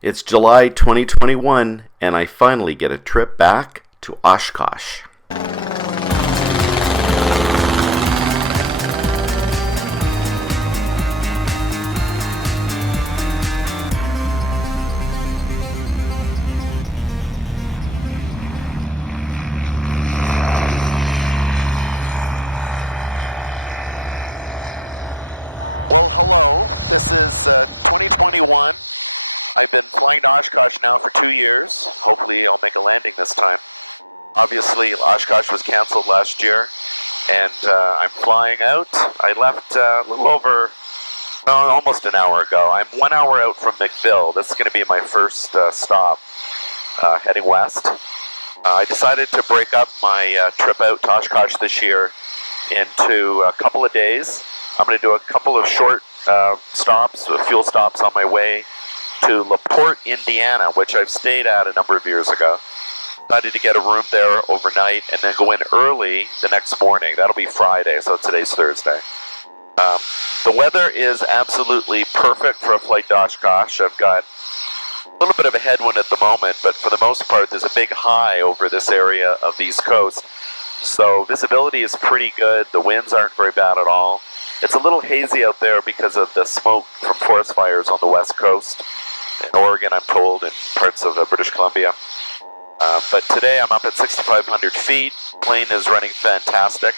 It's July 2021, and I finally get a trip back to Oshkosh. Well, hello. This is 2021. I've been flying to Oshkosh now for 2 years. Hopefully I'll make a landing this time. Obviously, Oshkosh was canceled last year, and I'm flying out. I left a little over, almost an hour ago. I'm 1 hour out from McVille. This is going to be my first stop heading west. I decided to break up my trip out to Oshkosh this year into a couple of days. I'm going to do a couple of short fuel stops on my way to LaPorte, Indiana, which I've stayed at a number of years ago. Decided to get a room there overnight and then go in early the next morning. That'll be Friday, so today's Thursday. The weather is absolutely perfect for a flight to Oshkosh. I've got a little bit of a headwind at the moment, but for the most part, there's a big high over this area of the East Coast. So visibility is pretty good. The winds aren't very bad at all. It's a little hazy out there because of the smoke from forest fires on the west coast. In Oregon, I'm told, and parts of British Columbia. But today I'm up at 6,500 feet. Plane is running fantastic.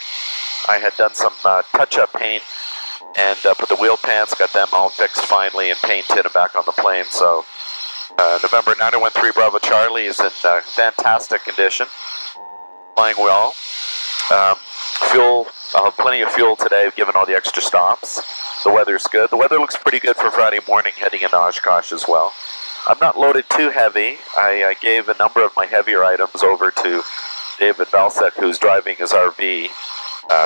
I had done some touch-up paint and put the wheel pans, got them all fixed finally and painted and back on the plane. So November 9013 Bravo Charlie is in fantastic condition. Flying well. I'll have plenty of fuel today given all the extra stops. The weather's good. The weather looks pretty good for Friday morning heading into Oshkosh as well. I'm not loaded too heavy. I gave a number of my heavier items over to David Valsek, who's driving his RV.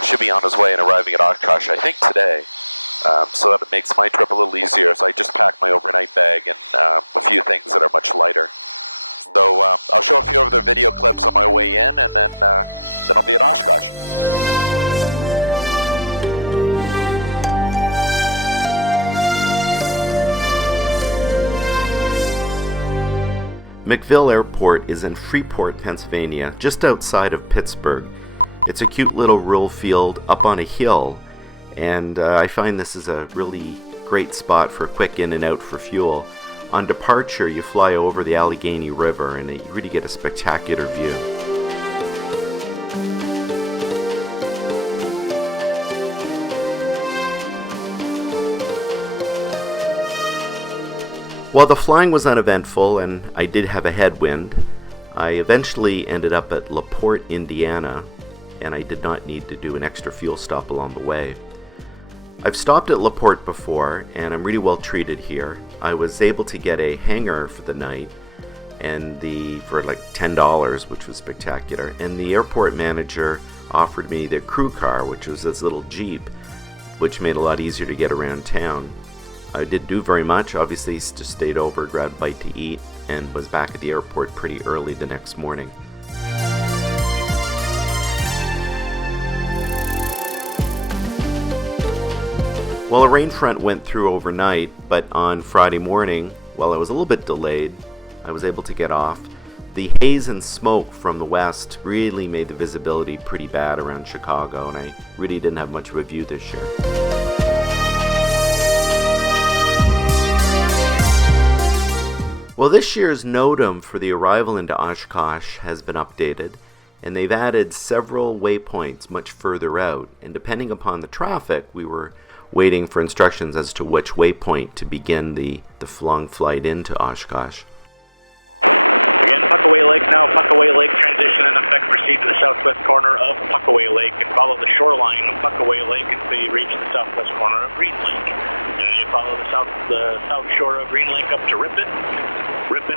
Should be on his way and arriving at Oshkosh, I think, today. So that it makes my trip a little easier. So I just packed my overnight bag and a few things that are much lighter. So I'll show a few of the video clips on my way in, and then I'll be at Oshkosh. McVille Airport is in Freeport, Pennsylvania, just outside of Pittsburgh. It's a cute little rural field up on a hill, and I find this is a really great spot for a quick in and out for fuel. On departure, you fly over the Allegheny River, and you really get a spectacular view. While the flying was uneventful and I did have a headwind, I eventually ended up at LaPorte, Indiana, and I did not need to do an extra fuel stop along the way. I've stopped at LaPorte before, and I'm really well treated here. I was able to get a hangar for the night and for like $10, which was spectacular, and the airport manager offered me the crew car, which was this little Jeep, which made it a lot easier to get around town. I didn't do very much, obviously just stayed over, grabbed a bite to eat, and was back at the airport pretty early the next morning. Well, a rain front went through overnight, but on Friday morning, while I was a little bit delayed, I was able to get off. The haze and smoke from the west really made the visibility pretty bad around Chicago, and I really didn't have much of a view this year. Well, this year's NOTAM for the arrival into Oshkosh has been updated, and they've added several waypoints much further out, and depending upon the traffic, we were waiting for instructions as to which waypoint to begin the flung flight into Oshkosh. Again, Puckaway Lake now. Puckaway Lake transition in effect. Proceed to the southwest corner of Puckaway Lake and follow the shoreline of Puckaway Lake until you reach the southwest corner of Green Lake. And then you follow the south shore of Green Lake up to Ripon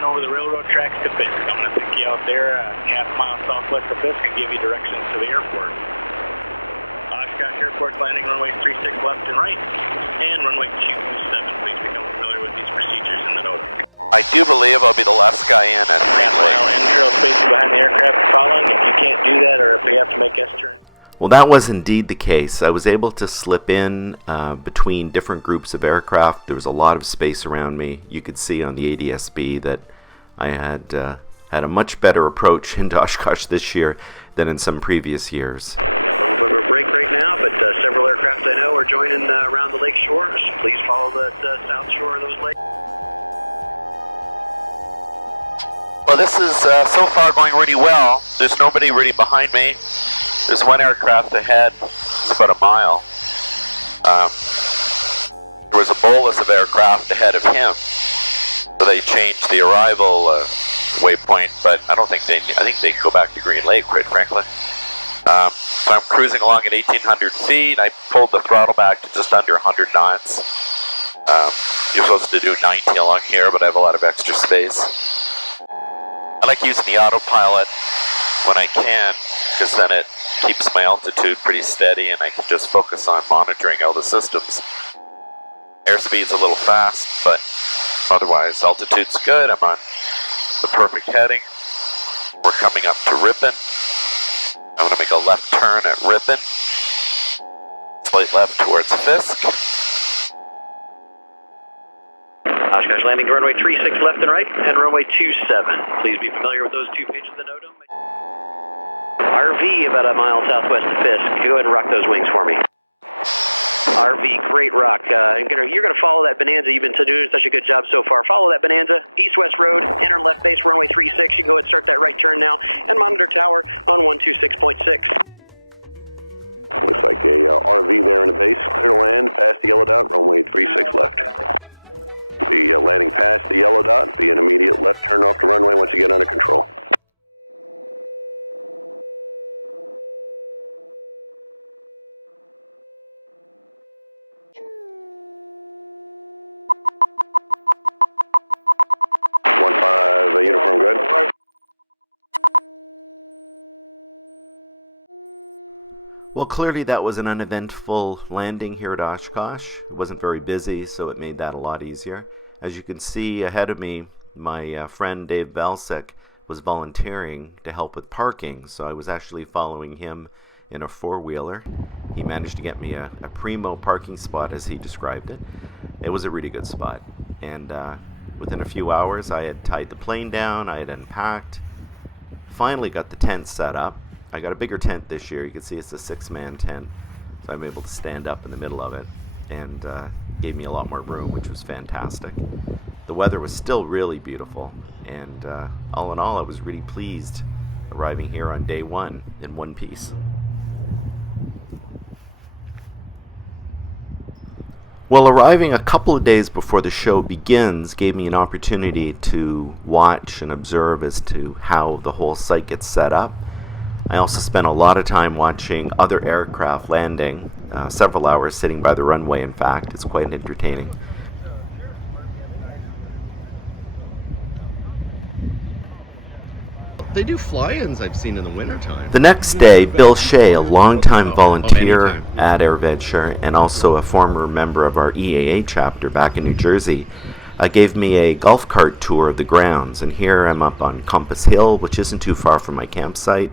over the railroad tracks to Fisk. I'm going to pick you out there half mile southwest of Fisk and give you directions to the airport. Oshkosh Airport landing runways 36 left and right, and runway 27. Please become familiar with these procedures in the NOTAM. I do believe I'll be the last guy in at Green Lake. Mile in, zero space behind the aircraft following. If you can't do that, or if we have to make S-turn. Well, that was indeed the case. I was able to slip in between different groups of aircraft. There was a lot of space around me. You could see on the ADS-B that I had a much better approach into Oshkosh this year than in some previous years. A little bit of a break right now, but several aircraft I know are joining around the lake shores. Please follow the south shore of those lakes. Well, this is so far going really well. There's nobody really behind me. There's one aircraft ahead. It's about a mile. There was a bolus of aircraft ahead of him. So they changed the arrival waypoint, but I think they go back to Green Lake, quite frankly. So I'm cruising along at 1,800 feet. I pulled the throttle back to just under 100 knots. You're supposed to do 90 along here, but I have a lot of extra space. I like using the autopilot when I can, because then it keeps my altitude pretty steady and I can just focus on monitoring all the systems. Airspeed's a little fast, but otherwise altitude's good. I'm on the perfect heading. We're coming up to Ripon. I'm going to make a left turn at Ripon. Slight left towards Fisk. Oshkosh landing runway 36 left and right, and runway 27. Please be familiar with those two pages of the NOTAM. RV about a mile southwest of Fisk. Go ahead and rock those wings for me. RV, great rock. You're going to follow that Bonanza. You've been doing such a good job so far. Follow that Bonanza, east-west road, enter left base, runway 36. You can go ahead and start that right turn now, and monitor tower on 126.6. Looks like a RV there in the base. Clear to land, past the yellow dot, runway 36 left. Be landing past the yellow dot, be an immediate left turn off the runway once you get under control. Uniform good. Well, clearly that was an uneventful landing here at Oshkosh. It wasn't very busy, so it made that a lot easier. As you can see ahead of me, my friend Dave Valsek was volunteering to help with parking, so I was actually following him in a four-wheeler. He managed to get me a primo parking spot, as he described it. It was a really good spot, and within a few hours, I had tied the plane down, I had unpacked, finally got the tent set up. I got a bigger tent this year. You can see it's a 6-man tent, so I'm able to stand up in the middle of it, and gave me a lot more room, which was fantastic. The weather was still really beautiful, and all in all, I was really pleased arriving here on day one in one piece. Well, arriving a couple of days before the show begins gave me an opportunity to watch and observe as to how the whole site gets set up. I also spent a lot of time watching other aircraft landing, several hours sitting by the runway, in fact. It's quite entertaining. They do fly-ins I've seen in the wintertime. The next day, Bill Shea, a longtime volunteer at AirVenture and also a former member of our EAA chapter back in New Jersey, gave me a golf cart tour of the grounds. And here I'm up on Compass Hill, which isn't too far from my campsite.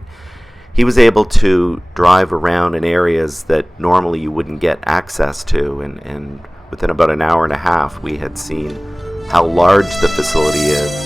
He was able to drive around in areas that normally you wouldn't get access to, and within about an hour and a half we had seen how large the facility is.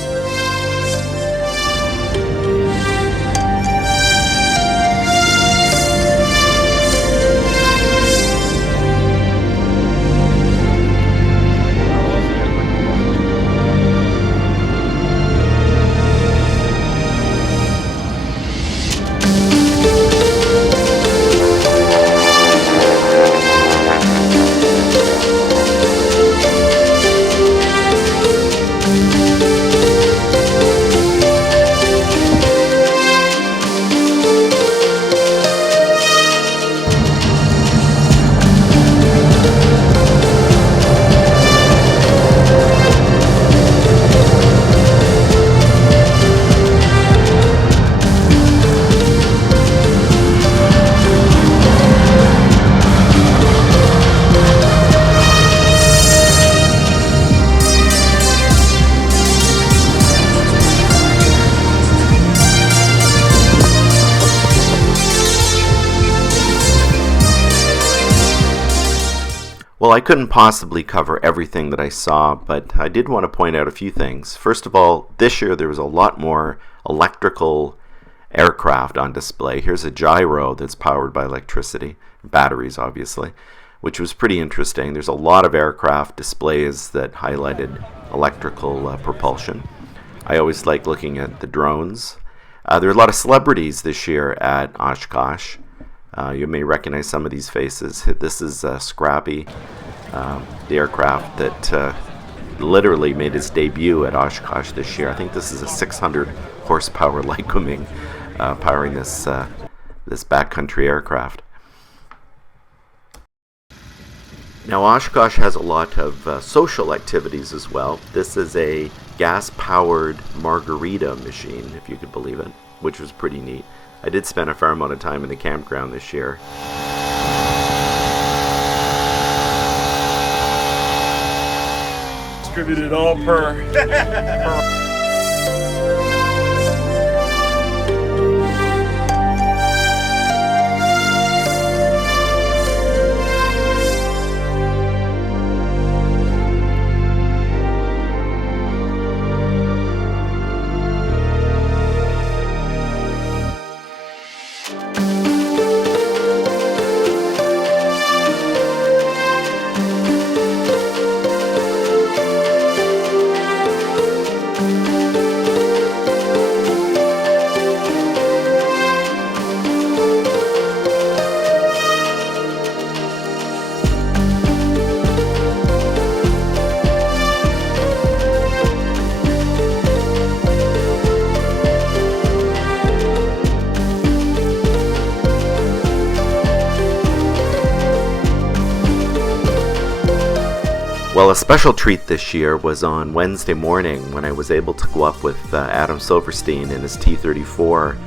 Well, I couldn't possibly cover everything that I saw, but I did want to point out a few things. First of all, this year there was a lot more electrical aircraft on display. Here's a gyro that's powered by electricity, batteries obviously, which was pretty interesting. There's a lot of aircraft displays that highlighted electrical propulsion. I always like looking at the drones. There are a lot of celebrities this year at Oshkosh. You may recognize some of these faces. This is Scrappy, the aircraft that literally made its debut at Oshkosh this year. I think this is a 600 horsepower Lycoming powering this backcountry aircraft. Now Oshkosh has a lot of social activities as well. This is a gas-powered margarita machine, if you could believe it, which was pretty neat. I did spend a fair amount of time in the campground this year. Distributed all per Well, a special treat this year was on Wednesday morning when I was able to go up with Adam Silverstein in his T-34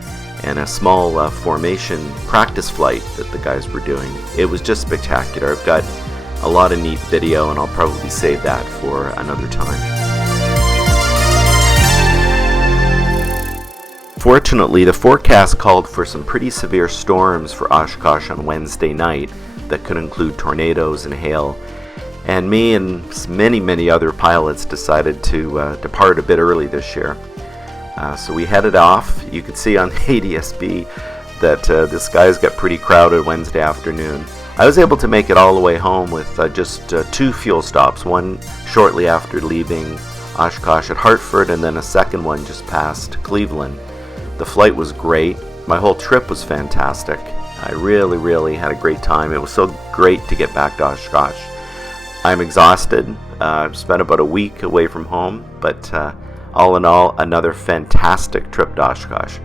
and a small formation practice flight that the guys were doing. It was just spectacular. I've got a lot of neat video and I'll probably save that for another time. Fortunately, the forecast called for some pretty severe storms for Oshkosh on Wednesday night that could include tornadoes and hail. And me and many other pilots decided to depart a bit early this year. So we headed off. You could see on the ADSB that the skies got pretty crowded Wednesday afternoon. I was able to make it all the way home with just 2 fuel stops, one shortly after leaving Oshkosh at Hartford and then a second one just past Cleveland. The flight was great. My whole trip was fantastic. I really had a great time. It was so great to get back to Oshkosh. I'm exhausted. I've spent about a week away from home, but all in all, another fantastic trip to Oshkosh.